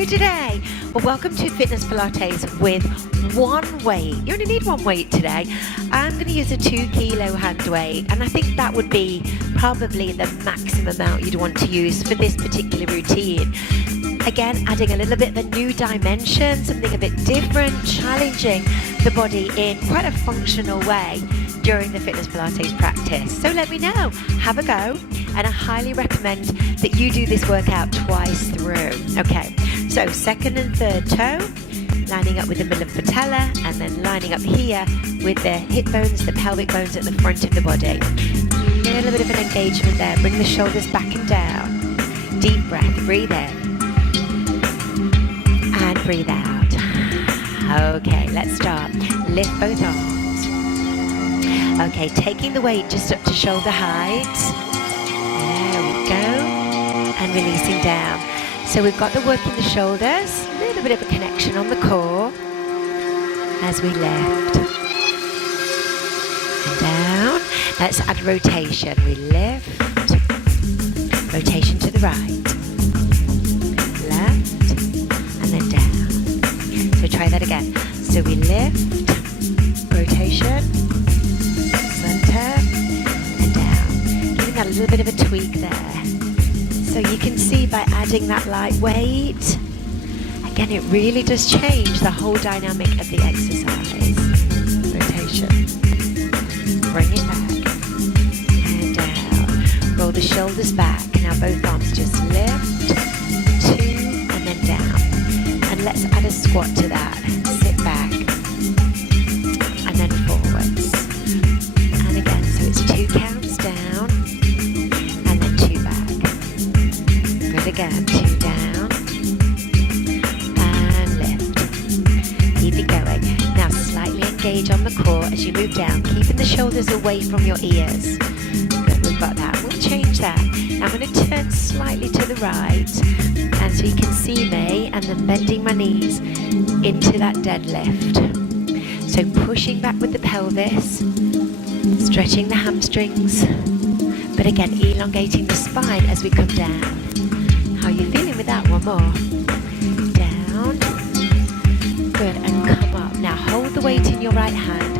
Hello today. Well, welcome to Fitness Pilates with one weight. You only need one weight today. I'm going to use a 2 kilo hand weight, and I think that would be probably the maximum amount you'd want to use for this particular routine. Again, adding a little bit of a new dimension, something a bit different, challenging the body in quite a functional way during the Fitness Pilates practice. So let me know, have a go, and I highly recommend that you do this workout twice through. Okay, so second and third toe, lining up with the middle of patella, and then lining up here with the hip bones, the pelvic bones at the front of the body. A little bit of an engagement there. Bring the shoulders back and down. Deep breath, breathe in. And breathe out. Okay, let's start. Lift both arms. Okay, taking the weight just up to shoulder height. There we go. And releasing down. So we've got the work in the shoulders, a little bit of a connection on the core as we lift. And down. Let's add rotation. We lift. Rotation to the right. Left. And then down. So try that again. So we lift. Rotation. Center. And down. Giving that a little bit of a tweak there. So you can see by adding that light weight, again, it really does change the whole dynamic of the exercise. Rotation. Bring it back. And down. Roll the shoulders back. Now both arms just lift. 2 and then down. And let's add a squat to that. Sit back. And then forwards. And again, so it's 2 counts down. Again, 2 down and lift. Keep it going. Now slightly engage on the core as you move down, keeping the shoulders away from your ears. Good, we've got that. We'll change that. Now I'm going to turn slightly to the right, and so you can see me, and then bending my knees into that deadlift. So pushing back with the pelvis, stretching the hamstrings, but again elongating the spine as we come down. How are you feeling with that? One more. Down. Good, and come up. Now hold the weight in your right hand.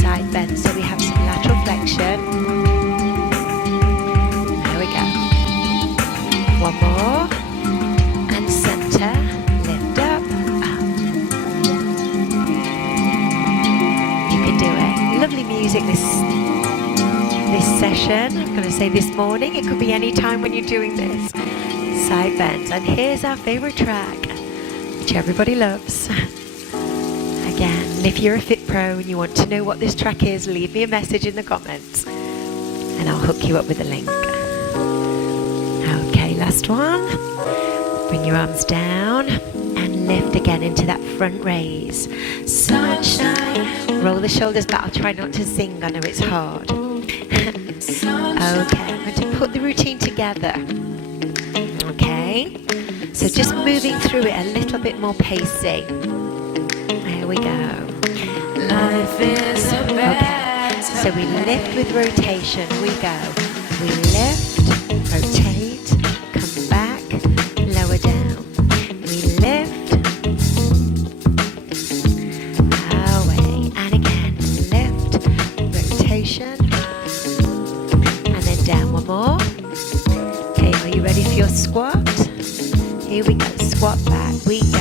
Side bend, so we have some lateral flexion. There we go. One more. And center. Lift up. Up. You can do it. Lovely music this session. I'm going to say this morning. It could be any time when you're doing this. Side bends, and here's our favorite track, which everybody loves. Again, if you're a Fit Pro and you want to know what this track is, leave me a message in the comments and I'll hook you up with a link. Okay, last one. Bring your arms down and lift again into that front raise. Sunshine. Roll the shoulders back. I'll try not to sing, I know it's hard. Okay, I'm going to put the routine together. Okay, so just moving through it a little bit more pacey. There we go. Life is okay, so we lift with rotation. We go. We lift, rotate, come back, lower down. We lift, away, and again. Lift, rotation, and then down. One more. Okay, are you ready for your squat? Here we go, squat back, we go.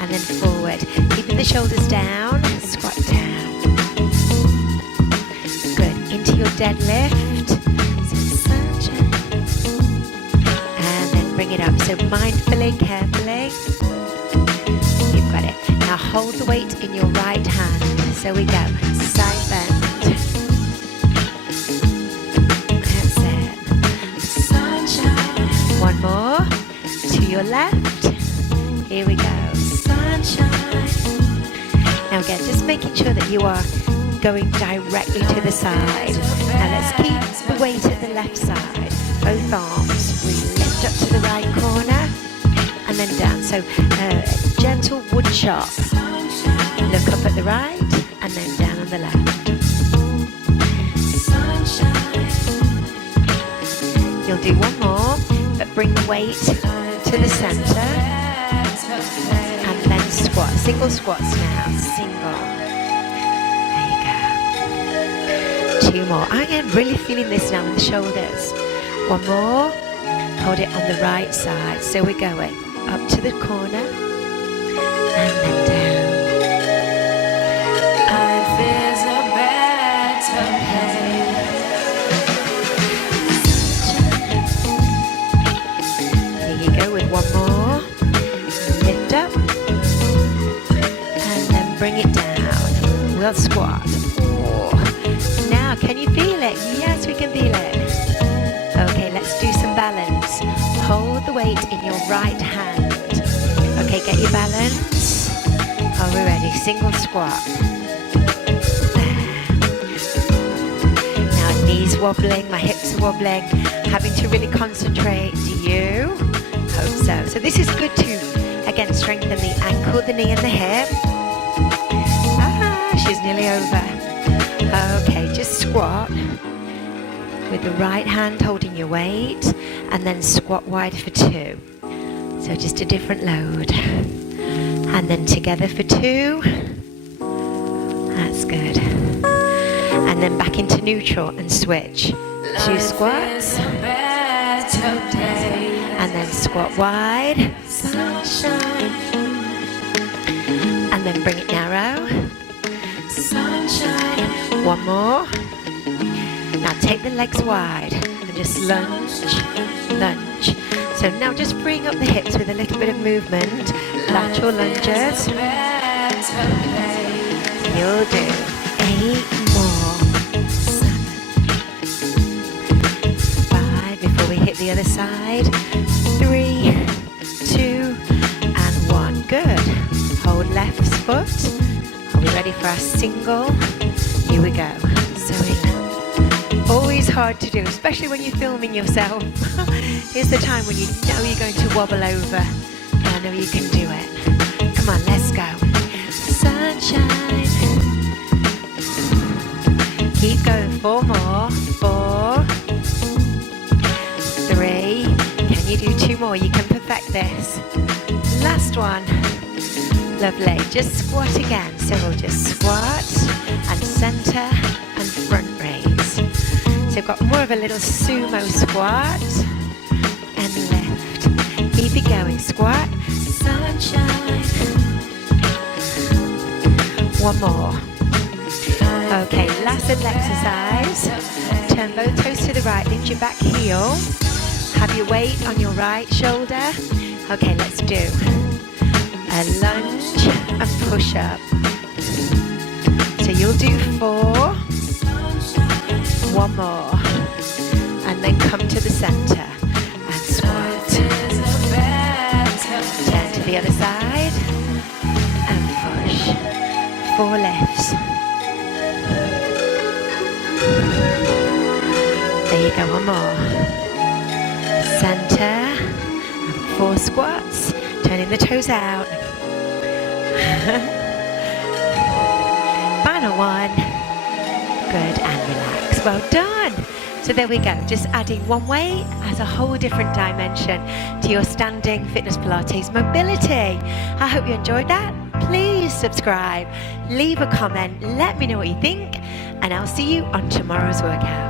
And then forward, keeping the shoulders down, squat down. Good, into your deadlift. So and then bring it up, so mindfully, carefully. You've got it. Now hold the weight in your right hand. So we go, side bend. One more, to your left, here we go, sunshine. Now again, just making sure that you are going directly to the side. Now let's keep the weight at the left side, both arms, we lift up to the right corner, and then down, so gentle wood chop, look up at the right, and then down on the left. You'll do one more, but bring the weight to the center and then squat. Single squats now. Single. There you go. 2 more. I am really feeling this now in the shoulders. 1 more. Hold it on the right side. So we're going up to the corner and then down. Here you go with 1 more. Lift up and then bring it down. We'll squat. Oh. Now, can you feel it? Yes, we can feel it. Okay, let's do some balance. Hold the weight in your right hand. Okay, get your balance. Are we ready? Single squat. Knees wobbling, my hips are wobbling, having to really concentrate. Do you? Hope so. So this is good to, again, strengthen the ankle, the knee and the hip. She's nearly over. Okay, just squat with the right hand holding your weight and then squat wide for 2. So just a different load. And then together for 2. That's good. And then back into neutral and switch. 2 squats. And then squat wide. Sunshine. And then bring it narrow. Sunshine. 1 more. Now take the legs wide and just lunge, lunge. So now just bring up the hips with a little bit of movement. Lateral lunges. You'll do 8 more. 5 before we hit the other side. 3, 2, and 1. Good. Hold left foot. Are we ready for our single? Here we go. So always hard to do, especially when you're filming yourself. Here's the time when you know you're going to wobble over. And I know you can do it. Come on, let's go. Sunshine. Keep going. 4 more. 4, 3. Can you do 2 more? You can perfect this. Last one. Lovely. Just squat again. So we'll just squat and center and front raise. So we've got more of a little sumo squat and lift. Keep it going. Squat. Sunshine. 1 more. Okay, last little exercise. Turn both toes to the right, lift your back heel. Have your weight on your right shoulder. Okay, let's do a lunge and push up. So you'll do 4. 1 more. And then come to the center and squat. Turn to the other side and push. 4 lifts. There you go, 1 more. Center and 4 squats. Turning the toes out. Final 1. Good, and relax. Well done. So there we go. Just adding 1 weight as a whole different dimension to your standing Fitness Pilates mobility. I hope you enjoyed that. Please subscribe, leave a comment, let me know what you think, and I'll see you on tomorrow's workout.